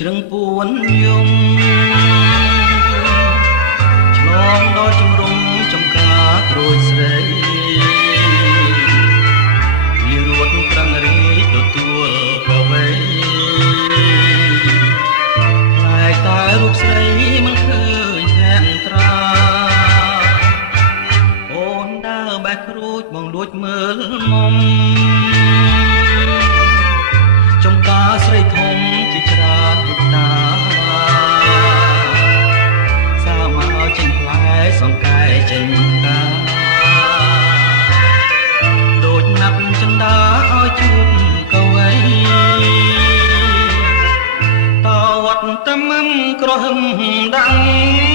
ជ្រឹងពួនយំឆ្លងដល់ជំរំចំការក្រូចស្រីវារួតប្រឹងរីទទួលកវីខ្លាយតែរូបស្រីមិនឃើញថែមត្រាអូនដើរបែកក្រូចបងលួចមើលមុំចំការស្រីធំជាច្រើនហិតតាសាមកចេញផ្លែសង្កែចេញកាដូចណាប់ចិន្តាឲ្យជួបកវីតវត្តតែមិនក្រហឹមដាំង